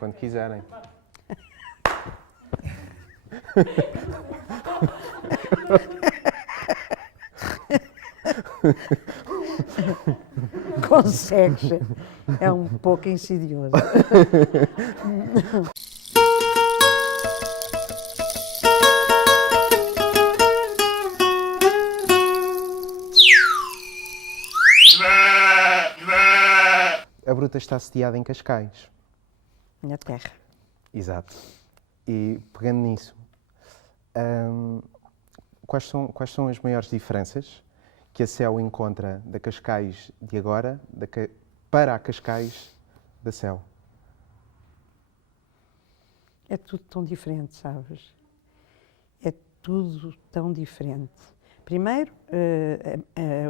Quando quiserem. Consegues. É um pouco insidioso. A Bruta está sediada em Cascais. Minha terra. Exato. E pegando nisso, quais são as maiores diferenças que a CEL encontra da Cascais de agora para a Cascais da CEL? É tudo tão diferente, sabes? É tudo tão diferente. Primeiro,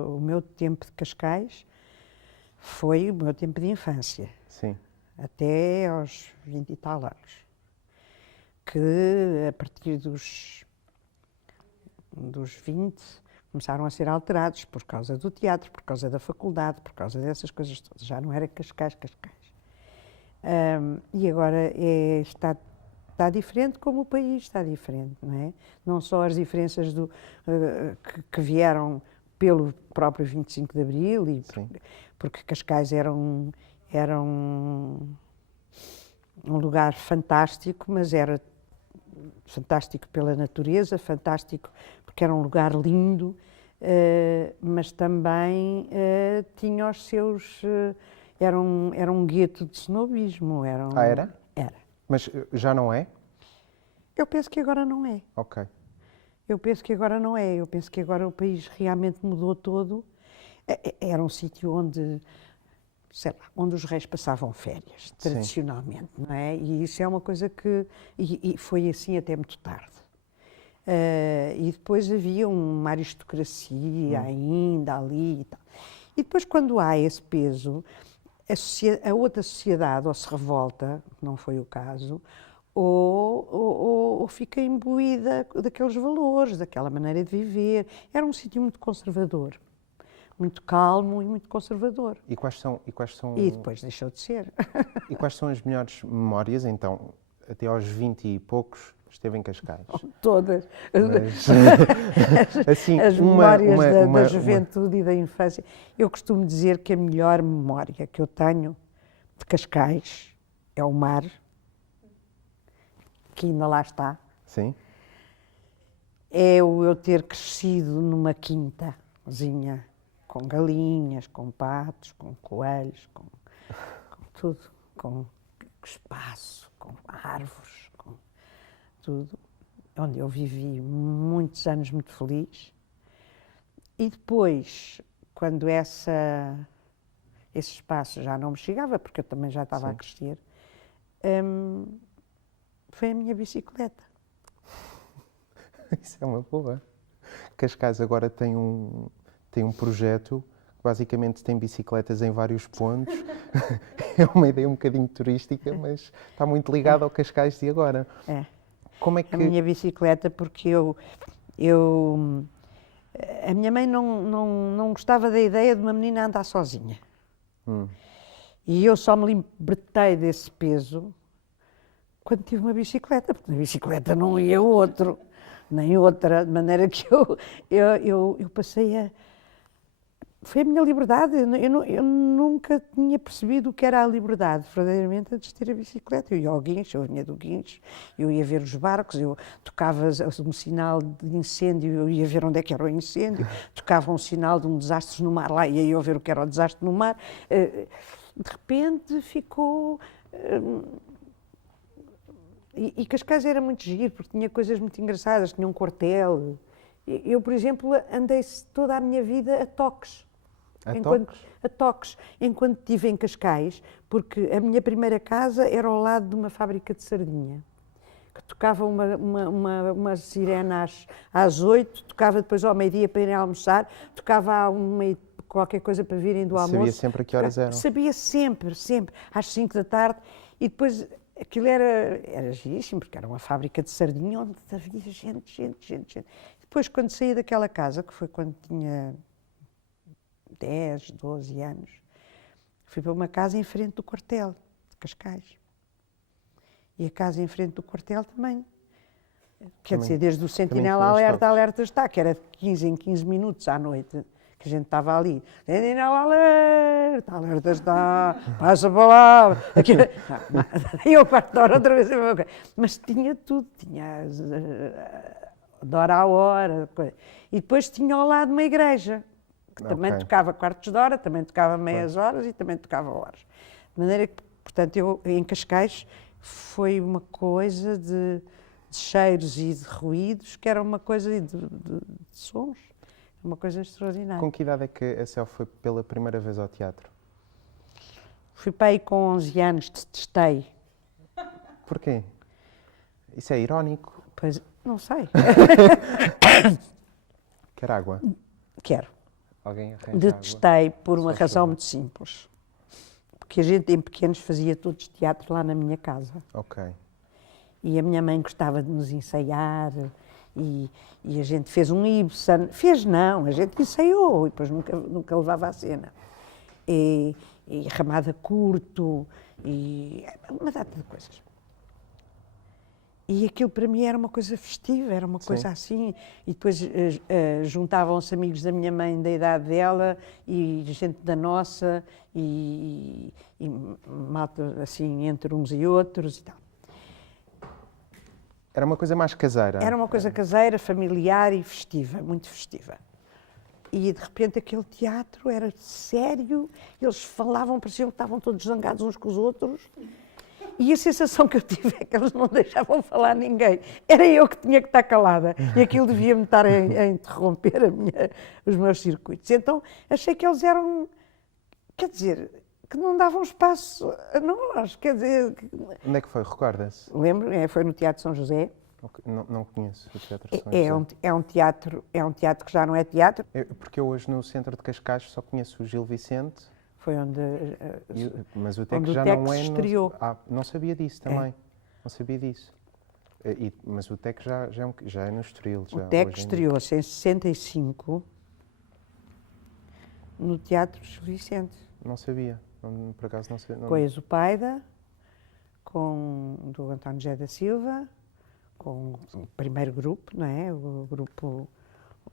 o meu tempo de Cascais foi o meu tempo de infância. Sim. Até aos 20 e tal anos. Que a partir dos 20 começaram a ser alterados por causa do teatro, por causa da faculdade, por causa dessas coisas todas. Já não era Cascais. E agora está diferente como o país está diferente, não é? Não só as diferenças que vieram pelo próprio 25 de Abril, porque Cascais era um lugar fantástico, mas era fantástico pela natureza, fantástico porque era um lugar lindo, mas também tinha os seus... era um gueto de snobismo. Era? Era. Mas já não é? Eu penso que agora não é. Ok. Eu penso que agora não é. Eu penso que agora o país realmente mudou todo. Era um sítio onde, sei lá, onde os reis passavam férias, tradicionalmente, não é? E isso é uma coisa que... E foi assim até muito tarde. E depois havia uma aristocracia ainda ali e tal. E depois, quando há esse peso, a outra sociedade ou se revolta, que não foi o caso, ou fica imbuída daqueles valores, daquela maneira de viver. Era um sítio muito conservador, muito calmo e muito conservador. E quais são... E depois deixou de ser. E quais são as melhores memórias, então, até aos 20 e poucos, esteve em Cascais? Todas. Mas, assim, as memórias da juventude e da infância. Eu costumo dizer que a melhor memória que eu tenho de Cascais é o mar, que ainda lá está. Sim. É o eu ter crescido numa quintazinha, com galinhas, com patos, com coelhos, com tudo, com espaço, com árvores, com tudo, onde eu vivi muitos anos muito feliz. E depois, quando esse espaço já não me chegava, porque eu também já estava a crescer, foi a minha bicicleta. Isso é uma boa. Cascais agora tem um projeto que basicamente tem bicicletas em vários pontos. É uma ideia um bocadinho turística, mas está muito ligado ao Cascais de agora. É. Como é que... A minha bicicleta, porque a minha mãe não gostava da ideia de uma menina andar sozinha. E eu só me libertei desse peso quando tive uma bicicleta, porque na bicicleta não ia outro, nem outra, de maneira que eu passei a... Foi a minha liberdade. Eu nunca tinha percebido o que era a liberdade, verdadeiramente, antes de ter a bicicleta. Eu ia ao guincho, eu vinha do guincho, eu ia ver os barcos, eu tocava um sinal de incêndio, eu ia ver onde é que era o incêndio, tocava um sinal de um desastre no mar, lá ia eu ver o que era o desastre no mar. De repente ficou... E Cascais era muito giro, porque tinha coisas muito engraçadas, tinha um quartel. Eu, por exemplo, andei toda a minha vida a toques. A toques, enquanto estive em Cascais, porque a minha primeira casa era ao lado de uma fábrica de sardinha, que tocava uma sirene às 8, tocava depois ao meio-dia para irem almoçar, tocava qualquer coisa para virem do almoço. Sabia sempre a que horas eram? Sabia sempre, às 5 da tarde, e depois aquilo era giríssimo, porque era uma fábrica de sardinha onde havia gente. Depois, quando saí daquela casa, que foi quando tinha 10, 12 anos, fui para uma casa em frente do quartel de Cascais. E a casa em frente do quartel também. Quer Também- dizer, desde o Sentinela tinha os Alerta, toques. Alerta está, que era de 15 em 15 minutos à noite, que a gente estava ali. Sentinela Alerta, Alerta está, passa a palavra. E eu quarto de hora outra vez a mesma coisa. Mas tinha tudo, tinha de hora a hora. Coisa. E depois tinha ao lado uma igreja, que também Ok. tocava quartos de hora, também tocava meias horas e também tocava horas. De maneira que, portanto, eu em Cascais foi uma coisa de cheiros e de ruídos, que era uma coisa de sons, uma coisa extraordinária. Com que idade é que a Céu foi pela primeira vez ao teatro? Fui para aí com 11 anos, detestei. Porquê? Isso é irónico. Pois, não sei, Quer água? quero. Alguém arranja água? Detestei por uma Só razão favor. muito simples. Porque a gente em pequenos fazia todos teatro lá na minha casa. Ok. E a minha mãe gostava de nos ensaiar e a gente fez um Ibsen. Fez não, a gente ensaiou e depois nunca levava à cena. E Ramada Curto e uma data de coisas. E aquilo para mim era uma coisa festiva, era uma coisa assim. E depois juntavam-se amigos da minha mãe da idade dela e gente da nossa e malta assim entre uns e outros e tal. Era uma coisa mais caseira. Era uma coisa caseira, familiar e festiva, muito festiva. E de repente aquele teatro era sério, eles falavam, pareciam que estavam todos zangados uns com os outros. E a sensação que eu tive é que eles não deixavam falar ninguém. Era eu que tinha que estar calada. E aquilo devia-me estar a interromper os meus circuitos. Então achei que eles eram, quer dizer, que não davam espaço a nós. Quer dizer, Onde é que foi? Recorda-se? lembro, foi no Teatro São José. Ok, não conheço o Teatro São É José. um teatro que já não é teatro. Porque eu hoje no centro de Cascais só conheço o Gil Vicente, Foi onde mas o TEC onde o já TEC não é. se estreou. Não sabia disso também. Não sabia disso. Mas o TEC já é no Estoril. o já, TEC hoje em dia. estreou-se em 65 no Teatro Gil Vicente. Não sabia. Por acaso não sabia. Com a Exupaida, do António José da Silva, com o primeiro grupo, não é? O grupo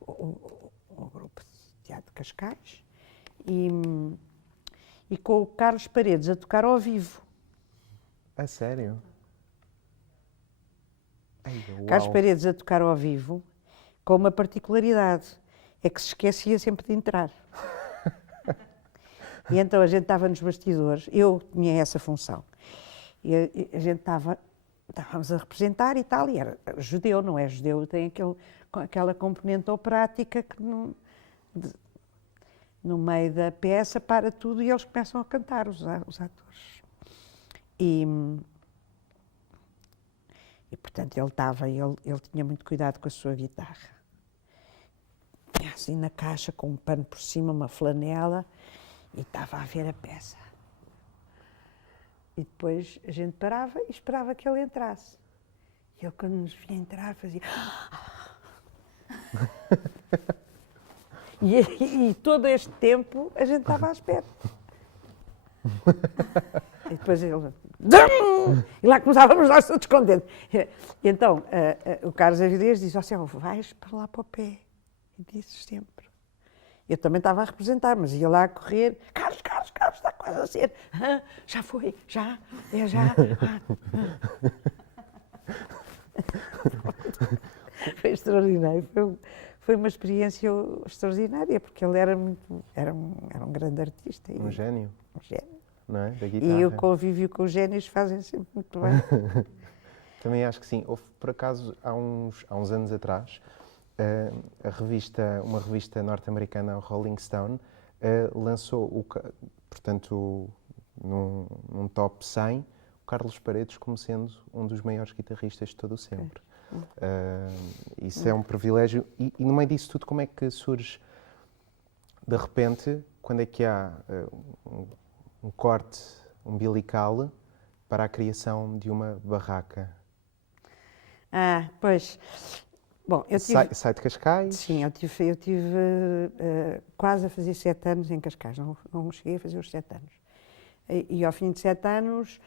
de Teatro de Cascais. E com o Carlos Paredes a tocar ao vivo. A sério? Ai, Carlos uau. Paredes a tocar ao vivo, com uma particularidade, é que se esquecia sempre de entrar. E então a gente estava nos bastidores, eu tinha essa função, e a gente estávamos a representar e tal, e era judeu, não é judeu, tem aquela componente operática que no meio da peça para tudo e eles começam a cantar, os atores. E portanto ele tinha muito cuidado com a sua guitarra. Tinha assim na caixa com um pano por cima, uma flanela, e estava a ver a peça. E depois a gente parava e esperava que ele entrasse. E ele, quando nos via entrar, fazia... E todo este tempo a gente estava à espera. E depois ele... E lá começávamos nós todos contentes. E então o Carlos Avilés disse, ó Céu, vais para lá para o pé. E disse sempre. Eu também estava a representar, mas ia lá a correr. Carlos, está quase a ser. Ah, já foi, já. Foi extraordinário. Foi uma experiência extraordinária, porque ele era um grande artista. Um gênio, Um gênio. não é? Da guitarra. E o convívio com os génios fazem sempre muito bem. Também acho que sim. Houve, por acaso, há uns anos atrás, uma revista norte-americana, o Rolling Stone, lançou, portanto, num top 100, o Carlos Paredes como sendo um dos maiores guitarristas de todo o sempre. Isso é um privilégio. E no meio disso tudo, como é que surge, de repente, quando é que há um corte umbilical para a criação de uma barraca? Pois. Bom, eu tive... Sai de Cascais? Sim, eu tive quase a fazer 7 anos em Cascais, não cheguei a fazer os 7 anos. E ao fim de 7 anos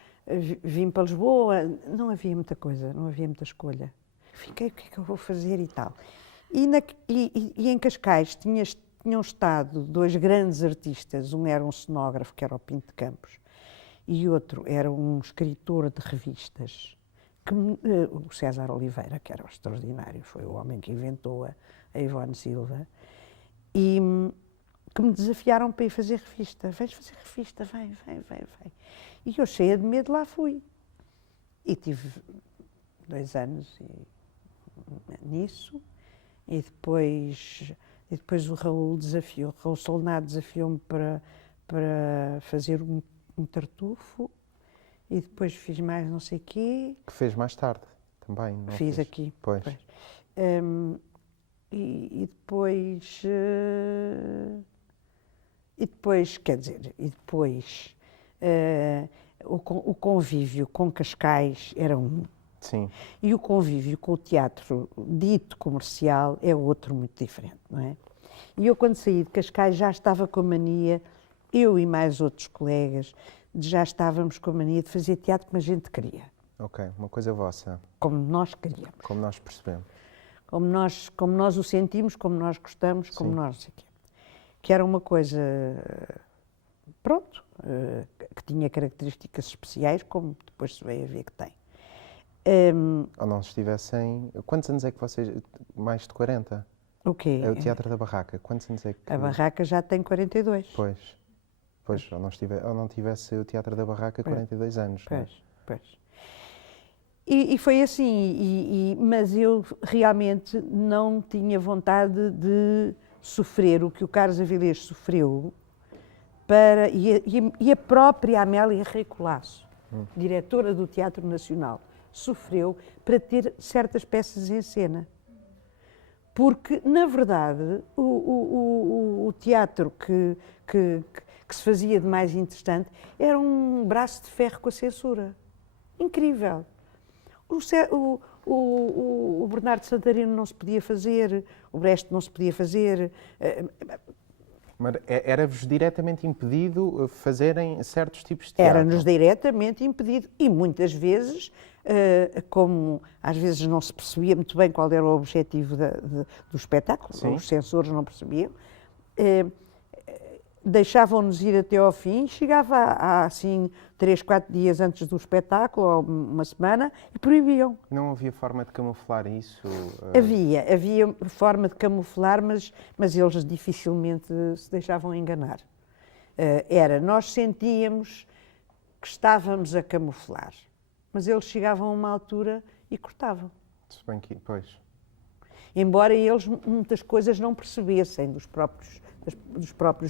vim para Lisboa, não havia muita coisa, não havia muita escolha. Fiquei, o que é que eu vou fazer e tal. E em Cascais tinham estado 2 grandes artistas, um era um cenógrafo, que era o Pinto de Campos, e outro era um escritor de revistas, o César Oliveira, que era extraordinário, foi o homem que inventou a Ivone Silva, e que me desafiaram para ir fazer revista. Vais fazer revista, vem. E eu, cheia de medo, lá fui. E tive 2 anos nisso, e depois o Raul Solnado desafiou-me para fazer um tartufo, e depois fiz mais não sei o quê. Que fez mais tarde também, não Fiz fez? aqui. Pois. E depois, quer dizer, o convívio com Cascais era um. Sim. E o convívio com o teatro dito comercial é outro muito diferente, não é? E eu, quando saí de Cascais, já estava com a mania, eu e mais outros colegas, já estávamos com a mania de fazer teatro como a gente queria. Ok, uma coisa vossa. Como nós queríamos. Como nós percebemos. Como nós o sentimos, como nós gostamos, como Sim. nós não sei o quê. Que era uma coisa, pronto, que tinha características especiais, como depois se veio a ver que tem. Ou não estivessem... Quantos anos é que vocês... Mais de 40? O quê? É o Teatro da Barraca. Quantos anos é que... A Barraca já tem 42. Pois, ou não tivesse o Teatro da Barraca 42 anos. Não é? Pois. E foi assim, mas eu realmente não tinha vontade de sofrer o que o Carlos Avilés sofreu, e a própria Amélia Rei Colasso, diretora do Teatro Nacional, sofreu para ter certas peças em cena. Porque, na verdade, o teatro que se fazia de mais interessante era um braço de ferro com a censura. Incrível. O Bernardo Santarino não se podia fazer, o Brecht não se podia fazer. Mas era-vos diretamente impedido fazerem certos tipos de teatro? Era-nos diretamente impedido e muitas vezes, como às vezes não se percebia muito bem qual era o objetivo do espetáculo, Sim. Os censores não percebiam, deixavam-nos ir até ao fim, chegava assim 3, 4 dias antes do espetáculo, ou uma semana, e proibiam. Não havia forma de camuflar isso? Havia forma de camuflar, mas eles dificilmente se deixavam enganar. Nós sentíamos que estávamos a camuflar, mas eles chegavam a uma altura e cortavam. Se bem que, pois. Embora eles muitas coisas não percebessem dos próprios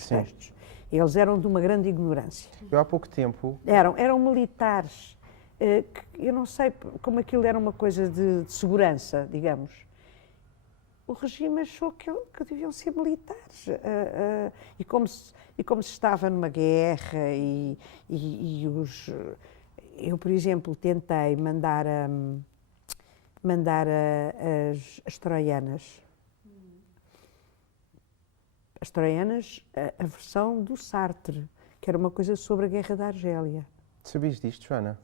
Sim. textos. Eles eram de uma grande ignorância. Eu há pouco tempo... Eram militares, que eu não sei como aquilo era uma coisa de segurança, digamos. O regime achou que deviam ser militares. E como se estava numa guerra eu, por exemplo, tentei mandar as troianas. As troianas, a versão do Sartre, que era uma coisa sobre a Guerra da Argélia. Sabias disto, Joana?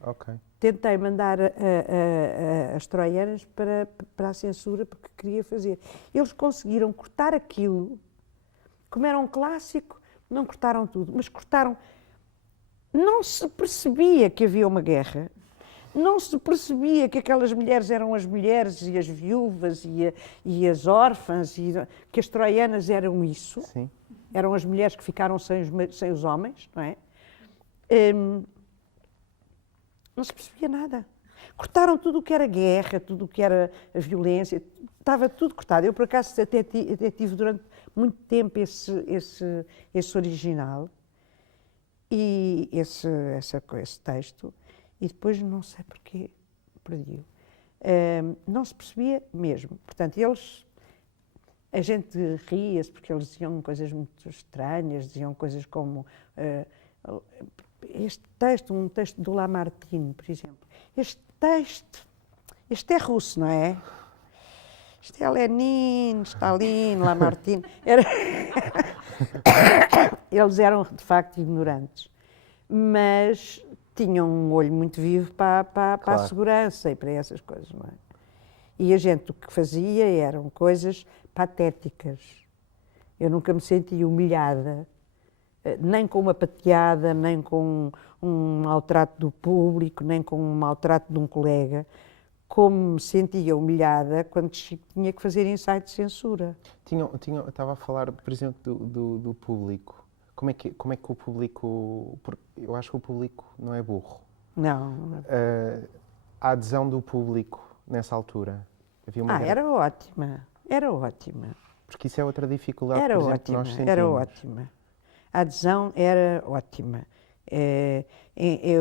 Ok. Tentei mandar as troianas para a censura, porque queria fazer. Eles conseguiram cortar aquilo, como era um clássico, não cortaram tudo, mas cortaram. Não se percebia que havia uma guerra. Não se percebia que aquelas mulheres eram as mulheres e as viúvas e as órfãs, e que as troianas eram isso. Sim. Eram as mulheres que ficaram sem os homens, não é? Não se percebia nada. Cortaram tudo o que era guerra, tudo o que era a violência, estava tudo cortado. Eu, por acaso, até tive durante muito tempo esse original e esse texto. E depois, não sei porquê, perdi-o. Não se percebia mesmo. Portanto, a gente ria-se porque eles diziam coisas muito estranhas, diziam coisas como um texto do Lamartine, por exemplo. Este é russo, não é? Isto é Lenin, Stalin, Lamartine. Eles eram, de facto, ignorantes. mas tinham um olho muito vivo para a Claro. segurança e para essas coisas, não é? E a gente o que fazia eram coisas patéticas. Eu nunca me senti humilhada, nem com uma pateada, nem com um maltrato do público, nem com um maltrato de um colega, como me sentia humilhada quando tinha que fazer ensaio de censura. Estava a falar, por exemplo, do público. Como é que o público... Porque eu acho que o público não é burro. Não. A adesão do público nessa altura havia uma grande... Era ótima, era ótima. Porque isso é outra dificuldade, Era por exemplo, que ótima, nós sentimos. era ótima. A adesão era ótima.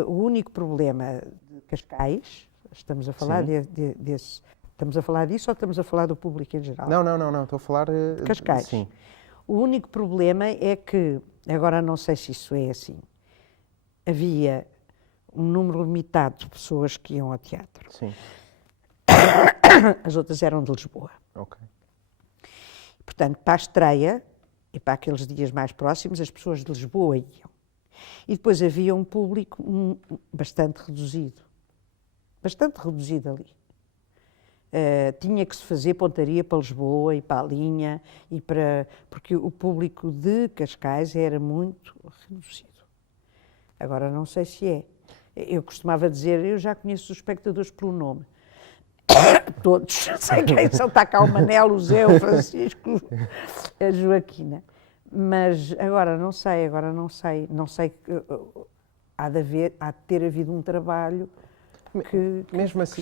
O único problema de Cascais, estamos a falar desse... Estamos a falar disso ou estamos a falar do público em geral? Não, estou a falar... Cascais. Sim. O único problema é que, agora não sei se isso é assim, havia um número limitado de pessoas que iam ao teatro. Sim. As outras eram de Lisboa. Ok. Portanto, para a estreia e para aqueles dias mais próximos, as pessoas de Lisboa iam. E depois havia um público bastante reduzido ali. Tinha que se fazer pontaria para Lisboa e para a linha, porque o público de Cascais era muito reduzido. Agora não sei se é. Eu costumava dizer, eu já conheço os espectadores pelo nome. Todos. Sei quem são, está cá o Manel, o Zé, o Francisco, a Joaquina. Mas agora não sei. Há de ter havido um trabalho que mesmo assim...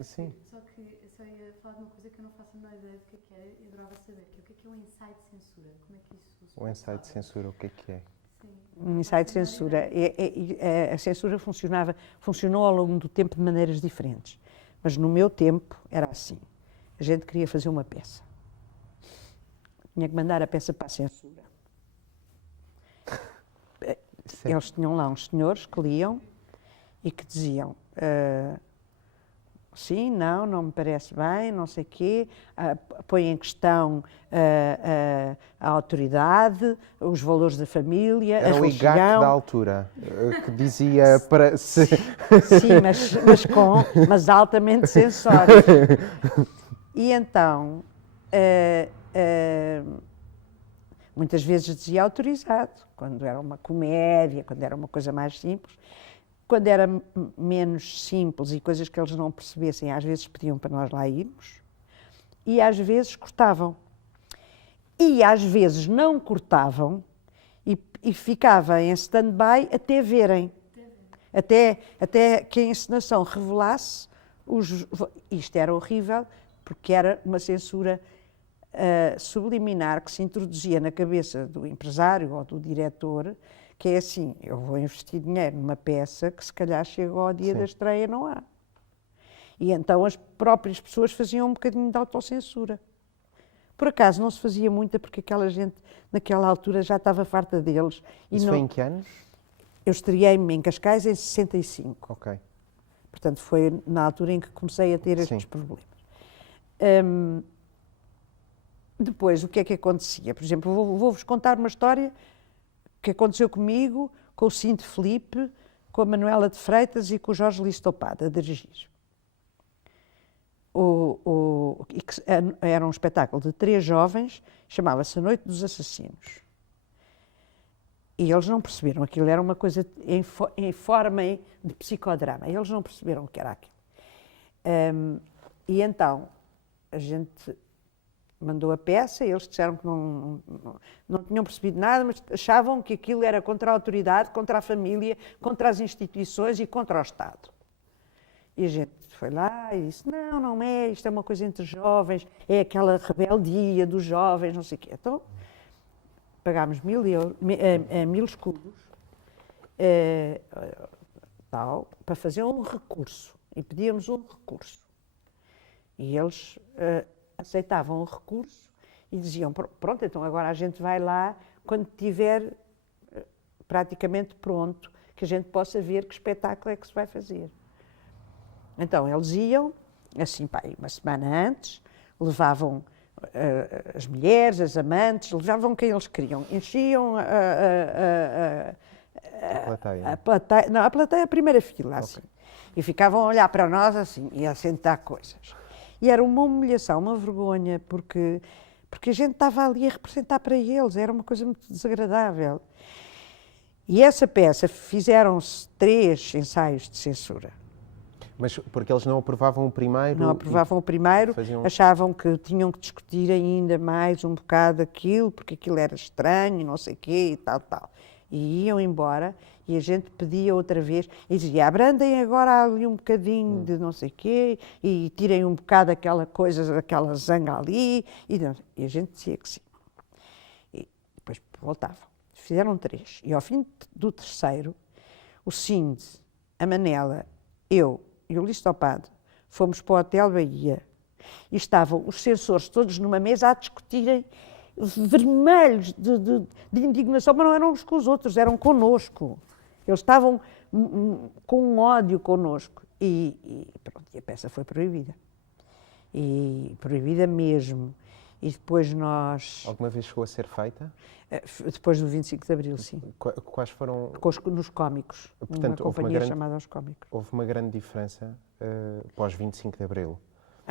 Sim. Só que eu só ia falar de uma coisa que eu não faço a menor ideia do que é, eu adorava saber, que o que é o ensaio de censura? Como é que isso se O ensaio de censura, o que é? Sim. Um ensaio de censura. A censura funcionou ao longo do tempo de maneiras diferentes. Mas no meu tempo era assim. A gente queria fazer uma peça. Tinha que mandar a peça para a censura. Eles tinham lá uns senhores que liam e que diziam sim, não me parece bem, não sei o quê, põe em questão a autoridade, os valores da família, Era a o religião. IGAC da altura, que dizia para... Sim, mas altamente censório. E então, muitas vezes dizia autorizado, quando era uma comédia, quando era uma coisa mais simples. Quando era menos simples e coisas que eles não percebessem, às vezes pediam para nós lá irmos e às vezes cortavam. E às vezes não cortavam e ficava em stand-by até verem. Até que a encenação revelasse isto era horrível, porque era uma censura subliminar que se introduzia na cabeça do empresário ou do diretor, que é assim, eu vou investir dinheiro numa peça que se calhar chega ao dia da estreia não há. E então as próprias pessoas faziam um bocadinho de autocensura. Por acaso não se fazia muita porque aquela gente naquela altura já estava farta deles. Isso foi em que anos? Eu estreiei-me em Cascais em 65. Ok. Portanto foi na altura em que comecei a ter estes problemas. Depois o que é que acontecia? Por exemplo, vou-vos contar uma história que aconteceu comigo, com o Cinto Filipe, com a Manuela de Freitas e com o Jorge Listopada, a dirigir. Era um espetáculo de 3 jovens, chamava-se A Noite dos Assassinos. E eles não perceberam, aquilo era uma coisa em forma de psicodrama, eles não perceberam o que era aquilo. E então, a gente mandou a peça e eles disseram que não tinham percebido nada, mas achavam que aquilo era contra a autoridade, contra a família, contra as instituições e contra o Estado. E a gente foi lá e disse, não é, isto é uma coisa entre jovens, é aquela rebeldia dos jovens, não sei o quê. Então, pagámos 1.000 escudos para fazer um recurso. E pedíamos um recurso. E eles aceitavam o recurso e diziam, pronto, então agora a gente vai lá quando estiver praticamente pronto, que a gente possa ver que espetáculo é que se vai fazer. Então eles iam, assim, uma semana antes, levavam as mulheres, as amantes, levavam quem eles queriam, enchiam A plateia. A plateia, a primeira fila, assim. E ficavam a olhar para nós assim, e a sentar coisas. E era uma humilhação, uma vergonha, porque a gente estava ali a representar para eles, era uma coisa muito desagradável. E essa peça, fizeram-se 3 ensaios de censura. Mas porque eles não aprovavam o primeiro? Não aprovavam o primeiro, achavam que tinham que discutir ainda mais um bocado aquilo, porque aquilo era estranho, não sei o quê e tal, tal. E iam embora e a gente pedia outra vez e dizia, abrandem agora ali um bocadinho de não sei o quê e tirem um bocado aquela coisa, aquela zanga ali. E a gente dizia que sim. E depois voltavam. Fizeram 3. E ao fim do terceiro, o Cinde, a Manela, eu e o Listopado fomos para o Hotel Bahia e estavam os censores todos numa mesa a discutirem, vermelhos de indignação, mas não eram uns com os outros, eram connosco. Eles estavam com um ódio connosco. E pronto, e a peça foi proibida. E proibida mesmo. E depois nós... Alguma vez chegou a ser feita? Depois do 25 de Abril, sim. Quais foram... Nos cómicos. Portanto, uma companhia chamada Os Cómicos. Houve uma grande diferença pós 25 de Abril.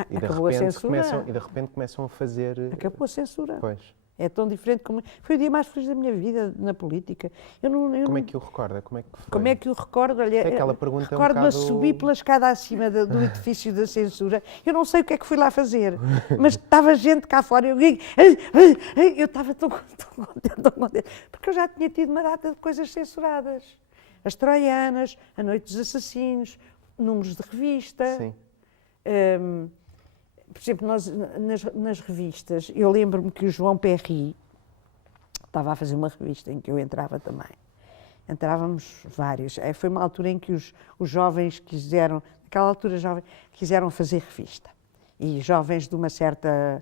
E acabou a censura. E de repente começam a fazer... Acabou a censura. Pois. É tão diferente como... Foi o dia mais feliz da minha vida na política. Como é que o recorda? Como é que foi? Como é que o recordo? Olha, aquela pergunta recordo-me a subir pela escada acima do edifício da censura. Eu não sei o que é que fui lá fazer, mas estava gente cá fora. Eu estava tão contente, porque eu já tinha tido uma data de coisas censuradas. As Troianas, A Noite dos Assassinos, números de revista. Sim. Por exemplo, nós, nas revistas, eu lembro-me que o João Perry estava a fazer uma revista em que eu entrava também. Entrávamos vários. Foi uma altura em que os jovens quiseram, naquela altura jovens, quiseram fazer revista. E jovens de uma certa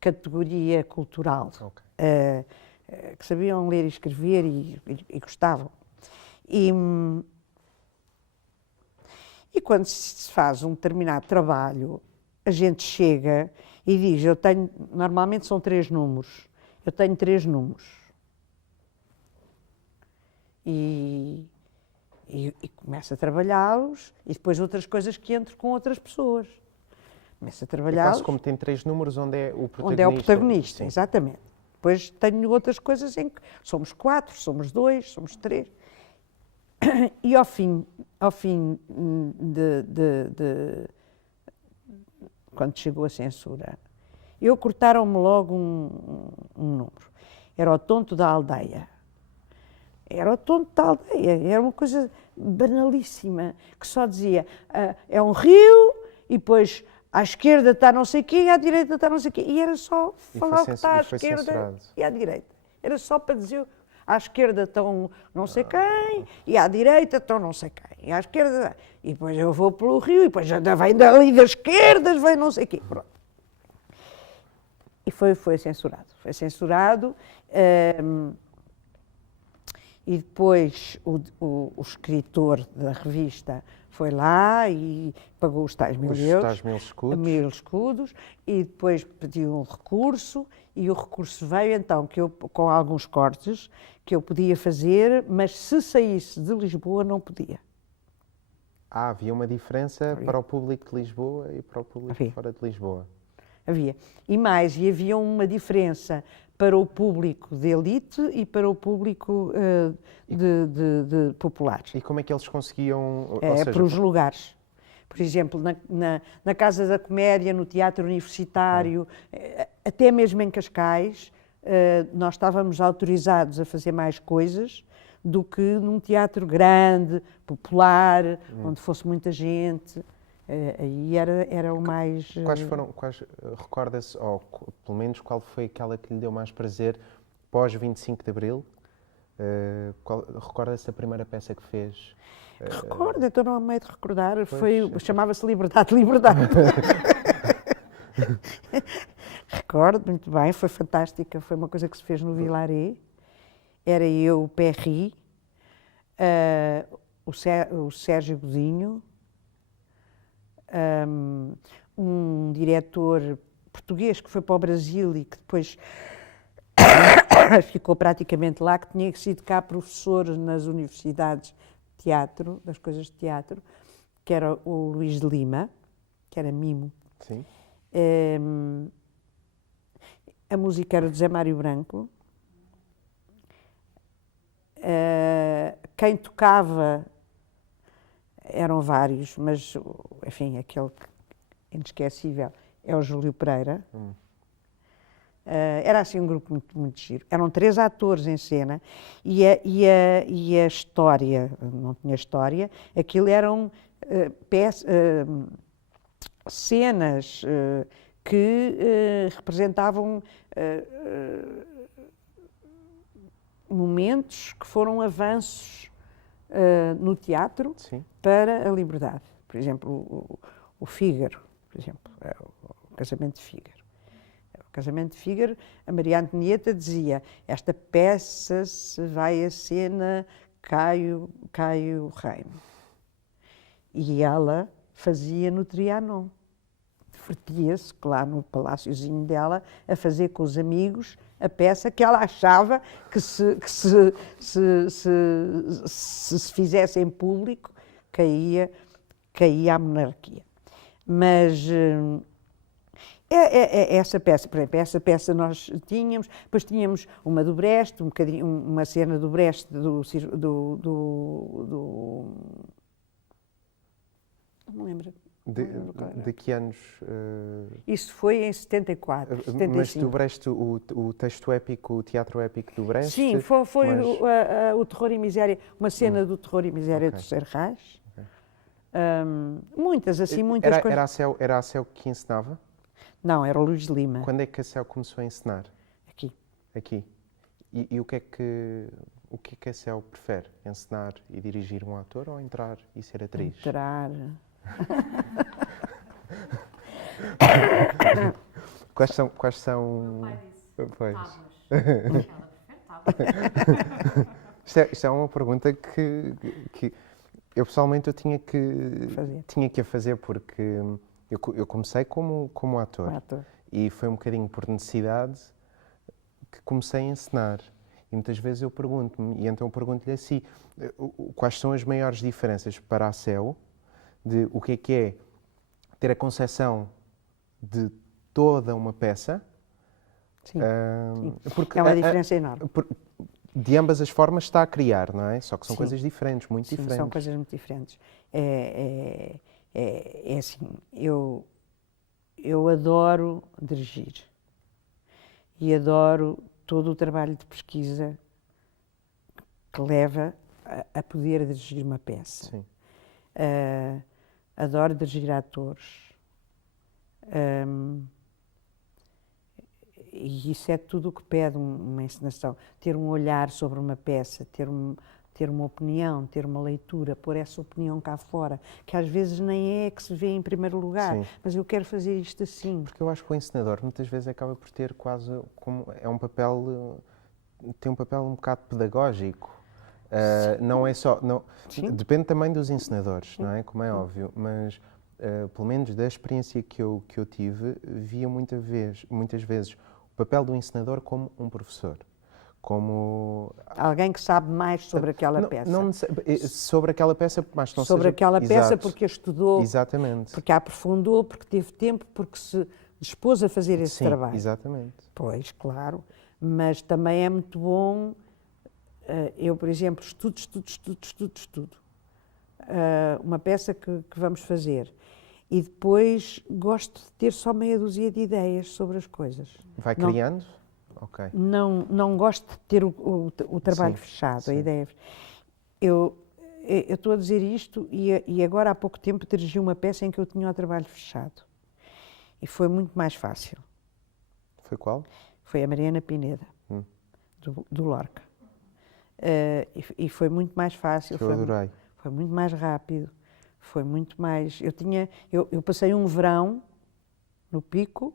categoria cultural, que sabiam ler e escrever e gostavam. E quando se faz um determinado trabalho, a gente chega e diz, normalmente são 3 números, eu tenho 3 números. E começo a trabalhá-los e depois outras coisas que entro com outras pessoas. Começo a trabalhá-los. Quase como tem 3 números onde é o protagonista. Onde é o protagonista, sim. Exatamente. Depois tenho outras coisas em que somos 4, somos 2, somos 3. E ao fim quando chegou a censura, cortaram-me logo um número. Era o Tonto da Aldeia. Era o Tonto da Aldeia. Era uma coisa banalíssima, que só dizia, é um rio, e depois à esquerda está não sei o quê, e à direita está não sei o quê. E era só falar o que está à esquerda e à direita. Era só para dizer, à esquerda estão não sei quem, e à direita estão não sei quem. E à esquerda, e depois eu vou pelo rio, e depois vem dali das esquerdas, vem não sei quê. Pronto. E foi censurado. Foi censurado. E depois o escritor da revista foi lá e pagou os tais 1000 euros. Os tais 1000 escudos. 1000 escudos. E depois pediu um recurso. E o recurso veio então, com alguns cortes, que eu podia fazer, mas se saísse de Lisboa não podia. Havia uma diferença para o público de Lisboa e para o público fora de Lisboa. Havia. E havia uma diferença para o público de elite e para o público de populares. E como é que eles conseguiam... Por os lugares. Por exemplo, na Casa da Comédia, no Teatro Universitário, até mesmo em Cascais, nós estávamos autorizados a fazer mais coisas do que num teatro grande, popular, onde fosse muita gente. Aí era o mais... Recorda-se, ou pelo menos qual foi aquela que lhe deu mais prazer pós 25 de Abril? Recorda-se da primeira peça que fez? Recordo, estou no meio de recordar, chamava-se Liberdade, Liberdade. Recordo muito bem, foi fantástica, foi uma coisa que se fez no Vilaré. Era eu, o Perry, o Sérgio Godinho, um diretor português que foi para o Brasil e que depois ficou praticamente lá, que tinha sido cá professor nas universidades de teatro, das coisas de teatro, que era o Luís de Lima, que era mimo. Sim. A música era do Zé Mário Branco. Quem tocava eram vários, mas, enfim, aquele inesquecível é o Júlio Pereira. Era assim um grupo muito, muito giro. Eram 3 atores em cena e a história, não tinha história, aquilo eram cenas que representavam momentos que foram avanços no teatro. Sim. Para a liberdade. Por exemplo, o Fígaro, por exemplo, o Casamento de Fígaro. O Casamento de Fígaro, a Maria Antonieta dizia: esta peça se vai à cena Caio Reino. E ela fazia no Trianon. Divertia-se lá no paláciozinho dela a fazer com os amigos a peça que ela achava que se fizesse em público caía a monarquia. Mas essa peça, por exemplo, essa peça nós tínhamos, depois tínhamos uma do Brecht, uma cena do Brecht não me lembro. De que anos? Isso foi em 74, 75. Mas do Brecht, o texto épico, o teatro épico do Brecht? Sim, foi mas... o Terror e Miséria, uma cena do Terror e Miséria do Serrais. Muitas, assim, muitas coisas. Era a Céu que encenava? Não, era o Luís de Lima. Quando é que a Céu começou a encenar? Aqui. E o que é que a Céu prefere? Encenar e dirigir um ator ou entrar e ser atriz? Entrar. Quais são... Meu pai disse, Pois. tábuas. Ela prefere tábuas. Isto é uma pergunta que eu pessoalmente eu tinha que a fazer porque eu comecei como ator e foi um bocadinho por necessidade que comecei a encenar. E muitas vezes eu pergunto-me, e então eu pergunto-lhe assim, quais são as maiores diferenças para a Céu de o que é ter a concepção de toda uma peça. Sim, porque é uma diferença enorme. De ambas as formas está a criar, não é? Só que são coisas diferentes, muito diferentes. São coisas muito diferentes. É assim, eu adoro dirigir e adoro todo o trabalho de pesquisa que leva a poder dirigir uma peça. Sim. Adoro dirigir atores. E isso é tudo o que pede uma encenação. Ter um olhar sobre uma peça, ter uma opinião, ter uma leitura, pôr essa opinião cá fora, que às vezes nem é que se vê em primeiro lugar, Sim. mas eu quero fazer isto assim. Porque eu acho que o encenador muitas vezes acaba por ter quase como tem um papel um bocado pedagógico. Não é só, depende também dos encenadores, não é? Como é óbvio, mas pelo menos da experiência que eu tive, via muitas vezes o papel do encenador como um professor. Como alguém que sabe mais sobre aquela peça. Sobre aquela peça, mas não sobre seja... aquela peça. Exato. Porque a estudou, exatamente. Porque a aprofundou, porque teve tempo, porque se dispôs a fazer esse trabalho. Exatamente. Pois, claro. Mas também é muito bom, eu, por exemplo, estudo. Uma peça que vamos fazer. E depois gosto de ter só meia dúzia de ideias sobre as coisas. Vai criando? Ok. Não gosto de ter o trabalho fechado, a ideia. Eu estou a dizer isto e agora há pouco tempo dirigi uma peça em que eu tinha o trabalho fechado. E foi muito mais fácil. Foi qual? Foi a Mariana Pineda, do Lorca. E foi muito mais fácil. Eu adorei. Foi muito mais rápido. Foi muito mais... Eu passei um verão no Pico,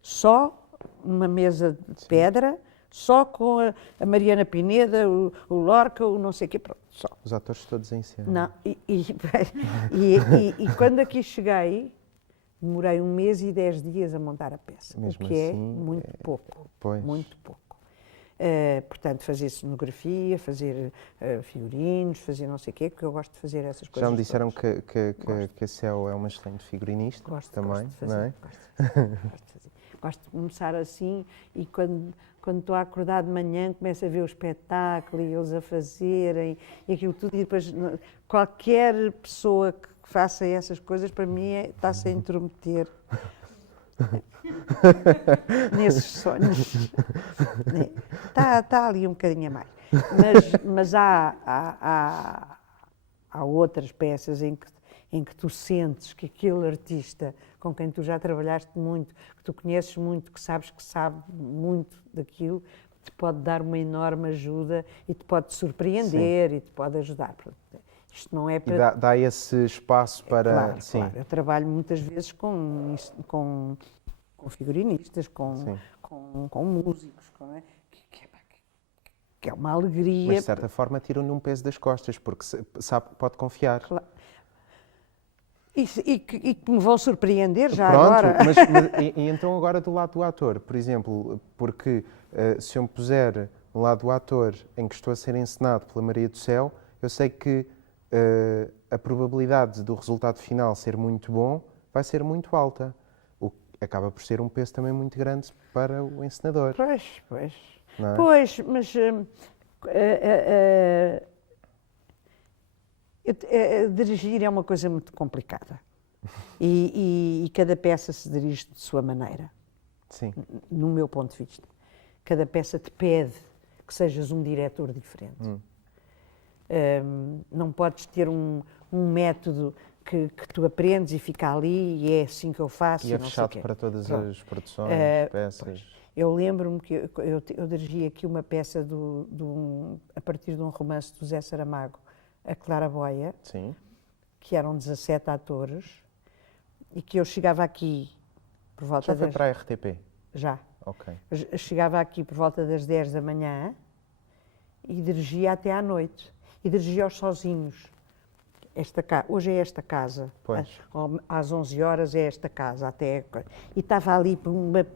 só numa mesa de pedra, só com a Mariana Pineda, o Lorca, o não sei o quê, pronto, só. Os atores todos em cena. Não, e quando aqui cheguei, demorei 1 mês e 10 dias a montar a peça, mesmo o que assim, é muito pouco, pois. muito pouco. Portanto, fazer cenografia, fazer figurinos, fazer não sei o quê, porque eu gosto de fazer essas coisas. Já me disseram todas. que a Céu é uma excelente figurinista também, Gosto de fazer, não é? gosto de fazer. Gosto de começar assim e quando estou a acordar de manhã começo a ver o espetáculo e eles a fazerem e aquilo tudo e depois qualquer pessoa que faça essas coisas para mim está-se a intrometer nesses sonhos. Está ali um bocadinho a mais. Mas há outras peças em que tu sentes que aquele artista com quem tu já trabalhaste muito, que tu conheces muito, que sabes que sabe muito daquilo, te pode dar uma enorme ajuda e te pode surpreender e te pode ajudar. Isto não é para... E dá esse espaço para... Claro, sim. claro. Eu trabalho muitas vezes com figurinistas, com músicos, que é uma alegria. Mas de certa forma tiram-lhe um peso das costas, porque sabe que pode confiar. Claro. E que me vão surpreender já Pronto, agora. E então agora do lado do ator, por exemplo, porque se eu me puser no lado do ator em que estou a ser encenado pela Maria do Céu, eu sei que a probabilidade do resultado final ser muito bom vai ser muito alta. O que acaba por ser um peso também muito grande para o encenador. Pois. Não é? Pois, mas dirigir é uma coisa muito complicada. E cada peça se dirige de sua maneira. Sim. No meu ponto de vista. Cada peça te pede que sejas um diretor diferente. Não podes ter um método que tu aprendes e fica ali e é assim que eu faço. E é não fechado sei o quê. para todas Pronto. as produções, peças. Eu lembro-me que eu dirigi aqui uma peça a partir de um romance do Zé Saramago, A Claraboia, Sim. que eram 17 atores, e que eu chegava aqui por volta Já foi das... para a RTP? Já. Ok. Eu chegava aqui por volta das 10 da manhã e dirigia até à noite. E dirigia-os sozinhos. Hoje é esta casa. Pois. Às 11 horas é esta casa. E estava ali, pumba.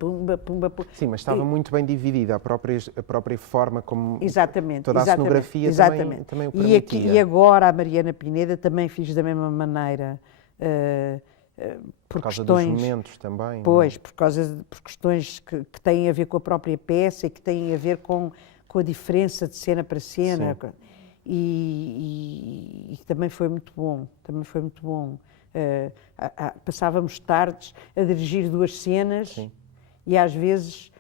Sim, mas estava muito bem dividida, a própria forma como Exatamente. toda a cenografia também o permitia. E agora a Mariana Pineda também fiz da mesma maneira. Por causa dos momentos também. Pois, por questões que têm a ver com a própria peça e que têm a ver com a diferença de cena para cena. Sim. E também foi muito bom, passávamos tardes a dirigir 2 cenas. Sim. E às vezes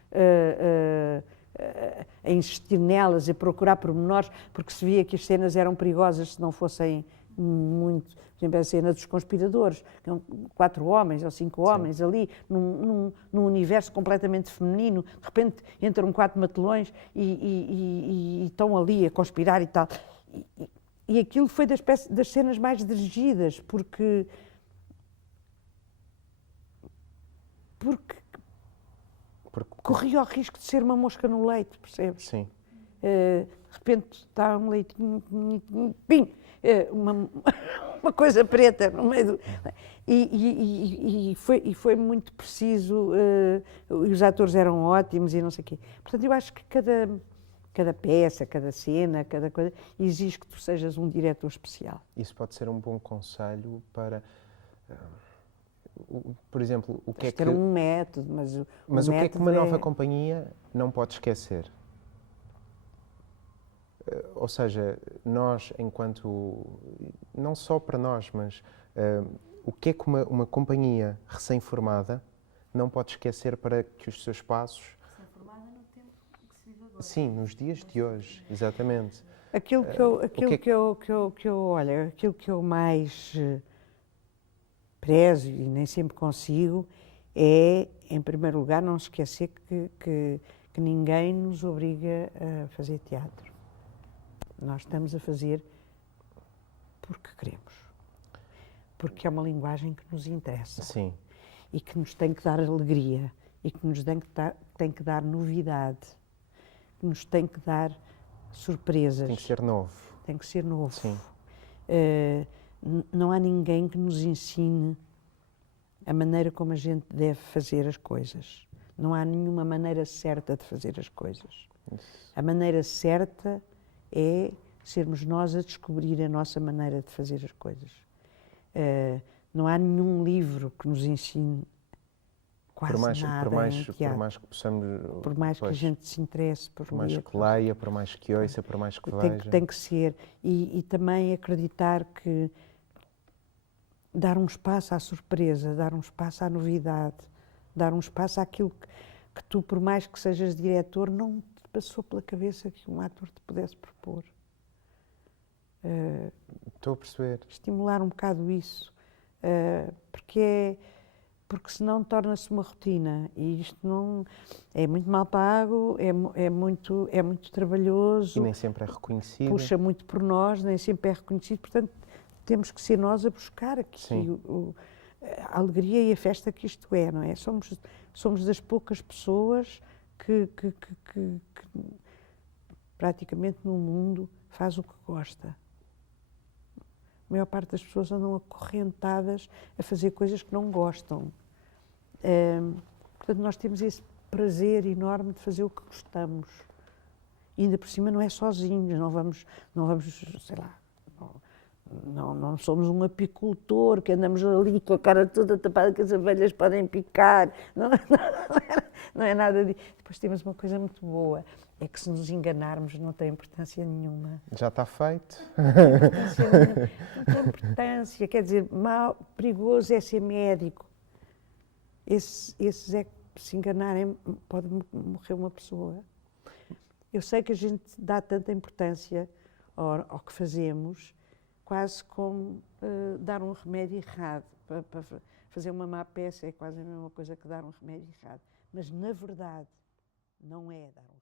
a insistir nelas, a procurar pormenores, porque se via que as cenas eram perigosas se não fossem muito. Por exemplo, a cena dos conspiradores, que são 4 homens ou 5 homens. Sim. Ali, num universo completamente feminino, de repente entram 4 matelões e estão ali a conspirar e tal. E aquilo foi das cenas mais dirigidas, porque corria o risco de ser uma mosca no leite, percebes? Sim. De repente está um leitinho, pim, uma coisa preta no meio do... E foi muito preciso, os atores eram ótimos e não sei o quê. Portanto, eu acho que cada peça, cada cena, cada coisa, exige que tu sejas um diretor especial. Isso pode ser um bom conselho para... por exemplo, o que é que... ter um método, mas o que é que uma nova companhia não pode esquecer? Ou seja, nós, enquanto... Não só para nós, mas o que é que uma companhia recém-formada não pode esquecer para que os seus passos... Recém-formada no tempo que se vive agora. Sim, nos dias de hoje, exatamente. Aquilo que eu mais prezo e nem sempre consigo é, em primeiro lugar, não esquecer que ninguém nos obriga a fazer teatro. Nós estamos a fazer porque queremos. Porque é uma linguagem que nos interessa. Sim. E que nos tem que dar alegria. E que nos tem que dar novidade. Que nos tem que dar surpresas. Tem que ser novo. Tem que ser novo. Sim. Não há ninguém que nos ensine a maneira como a gente deve fazer as coisas. Não há nenhuma maneira certa de fazer as coisas. A maneira certa é sermos nós a descobrir a nossa maneira de fazer as coisas. Não há nenhum livro que nos ensine quase nada em teatro. Por mais que possamos... Por mais que a gente se interesse por mais ler. que leia, por mais que ouça, por mais que veja. Tem que ser. E também acreditar que dar um espaço à surpresa, dar um espaço à novidade, dar um espaço àquilo que tu, por mais que sejas diretor, não te passou pela cabeça que um ator te pudesse propor. Estou a perceber. Estimular um bocado isso. Porque senão torna-se uma rotina e isto não é muito mal pago, é muito trabalhoso. E nem sempre é reconhecido. Puxa muito por nós, nem sempre é reconhecido, portanto temos que ser nós a buscar aqui a alegria e a festa que isto é, não é? Somos das poucas pessoas que praticamente no mundo faz o que gosta. A maior parte das pessoas andam acorrentadas a fazer coisas que não gostam. Portanto, nós temos esse prazer enorme de fazer o que gostamos. E ainda por cima não é sozinhos, não vamos, sei lá, não somos um apicultor que andamos ali com a cara toda tapada que as abelhas podem picar. Não é nada disso. Depois temos uma coisa muito boa. É que se nos enganarmos não tem importância nenhuma. Já está feito. Não tem importância. Quer dizer, perigoso é ser médico. Esses é que se enganarem pode morrer uma pessoa. Eu sei que a gente dá tanta importância ao que fazemos, quase como dar um remédio errado. Para fazer uma má peça é quase a mesma coisa que dar um remédio errado. Mas, na verdade, não é dar um